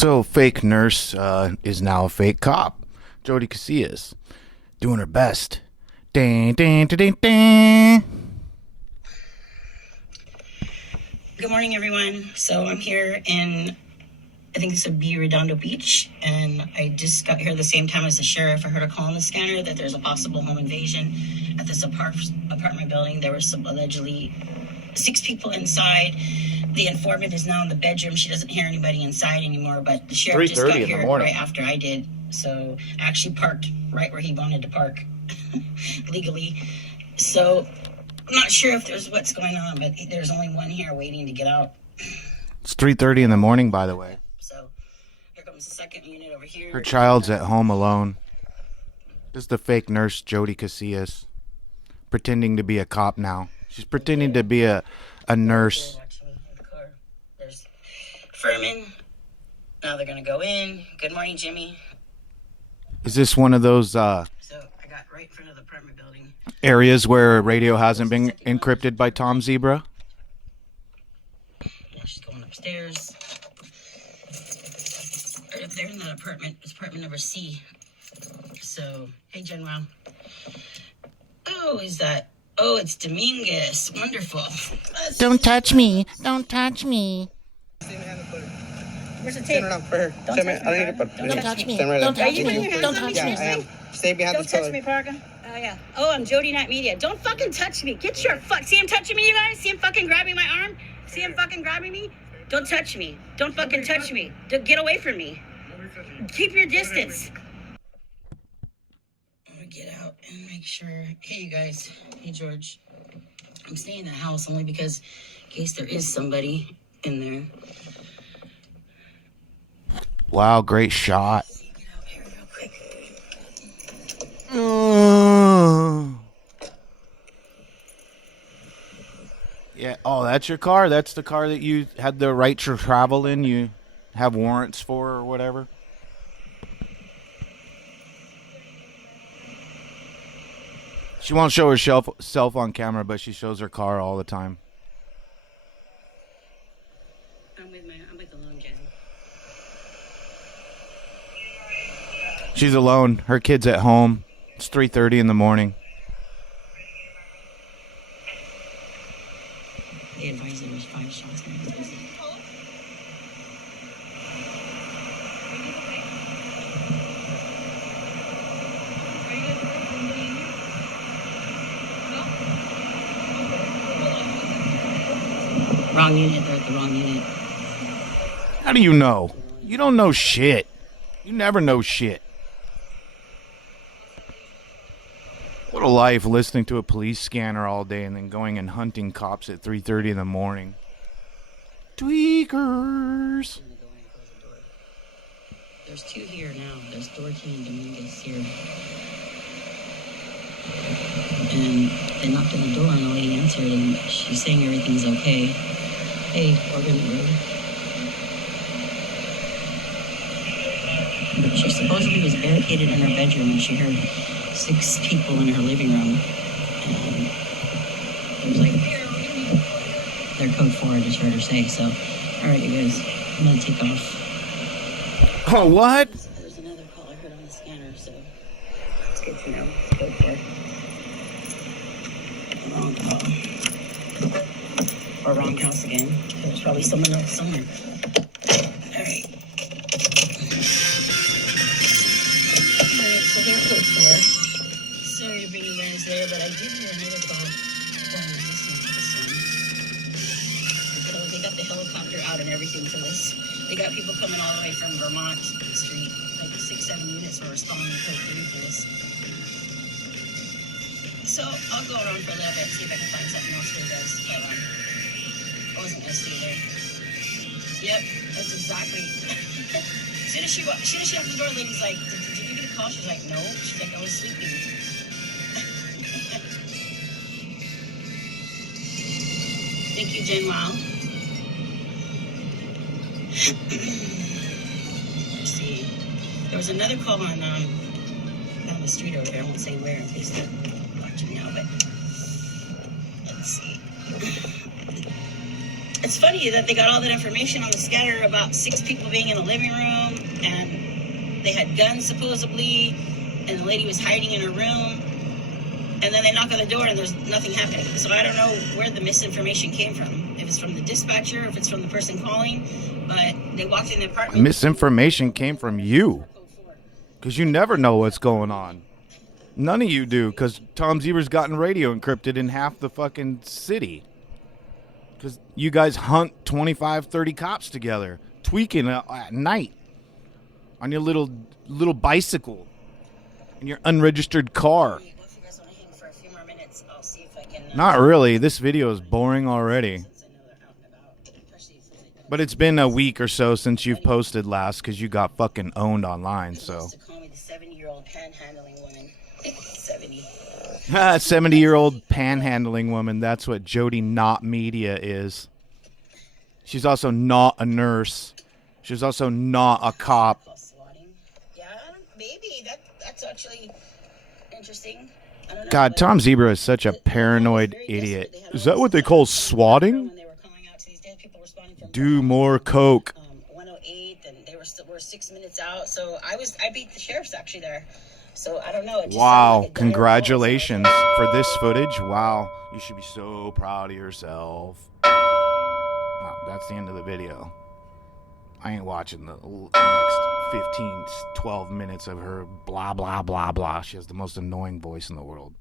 So, fake nurse is now a fake cop. Jodie Casillas doing her best. Ding, ding, ding, ding, ding. Good morning, everyone. So I'm here in, I think this would be Redondo Beach, and I just got here at the same time as the sheriff. I heard a call on the scanner that there's a possible home invasion at this apartment building. There were some allegedly 6 people inside. The informant is now in the bedroom. She doesn't hear anybody inside anymore, but the sheriff just got here right after I did. So I actually parked right where he wanted to park legally. So I'm not sure if there's what's going on, but there's only one here waiting to get out. It's 3:30 in the morning, by the way. So here comes the second unit over here. Her child's at home alone. This is the fake nurse, Jodie Casillas, pretending to be a cop now. She's pretending to be a nurse. There's Furman. Now they're going to go in. Good morning, Jimmy. Is this one of those So I got right in front of the apartment building. areas where radio hasn't been encrypted by Tom Zebra? Yeah, she's going upstairs. Right up there in that apartment. It's apartment number C. So, hey, General. Oh, is that? Oh, it's Dominguez. Wonderful. Don't touch me. Don't touch me. Where's the tape? Don't touch me. Don't touch me. Don't touch me. I am. Stay behind the Don't touch pillar. me, Parker. Oh, yeah. Oh, I'm Jodie, not media. Don't fucking touch me. Get your fuck. See him touching me, you guys? See him fucking grabbing my arm? See him fucking grabbing me? Don't touch me. Don't fucking touch me. Get away from me. Keep your distance. I'm gonna get out and make sure. Hey, you guys. Hey, George. I'm staying in the house only because in case there is somebody in there. Wow, great shot. Get out here real quick. Yeah. Oh, that's your car? That's the car that you had the right to travel in? You have warrants for or whatever? She won't show herself on camera, but she shows her car all the time. I'm with the lone Jen. She's alone. Her kid's at home. It's 3:30 in the morning. They advised there was 5 shots in his business. Wrong unit. They're at the wrong unit. How do you know? You don't know shit. You never know shit. What a life listening to a police scanner all day and then going and hunting cops at 3:30 in the morning. Tweakers. There's 2 here now. There's Dorothy and Dominguez here. And they knocked on the door and the lady answered and she's saying everything's okay. Hey, Oregon Road. She supposedly was barricaded in her bedroom and she heard 6 people in her living room. And it was like their code 4, I just heard her say. So, all right, you guys, I'm going to take off. Oh, what? There's another call I heard on the scanner, so it's good to know. Code 4. Wrong call. Or wrong house again. There's probably someone else somewhere. All right. Alright, so they're code 4. Sorry to bring you guys there, but I did hear another call. Oh, listen to this one. So they got the helicopter out and everything for this. They got people coming all the way from Vermont Street. Like 6-7 units were responding to code 3 for this. So I'll go around for a little bit, see if I can find something else for you guys. But I wasn't gonna stay there. Yep, that's exactly. As soon as she opened the door, the lady's like, did you get a call? She's like, no. She's like, I was sleeping. Thank you, Jen. Wow. Let's see. There was another call on down the street over there. I won't say where in case they're watching now, but let's see. it's funny that they got all that information on the scanner about 6 people being in the living room, and they had guns supposedly, and the lady was hiding in her room, and then they knock on the door and there's nothing happening. So I don't know where the misinformation came from. If it's from the dispatcher, if it's from the person calling, but they walked in the apartment. Misinformation came from you, because you never know what's going on. None of you do, because Tom Zebra's gotten radio encrypted in half the fucking city. Because you guys hunt 25, 30 cops together, tweaking at night on your little bicycle in your unregistered car. Not really. This video is boring already. But it's been a week or so since you've posted last, because you got fucking owned online, so. 70-year-old panhandling woman. 70. 70-year-old panhandling woman. That's what Jodie Not Media is. She's also not a nurse. She's also not a cop. Yeah, maybe. That's actually interesting. I don't know, God, Tom Zebra is such a paranoid idiot. Is that what they call swatting? Do more coke. 108, and they were 6 minutes out. So I beat the sheriff's actually there. So I don't know. Wow, congratulations for this footage. Wow, you should be so proud of yourself. Wow, that's the end of the video. I ain't watching the next 15, 12 minutes of her blah, blah, blah, blah. She has the most annoying voice in the world.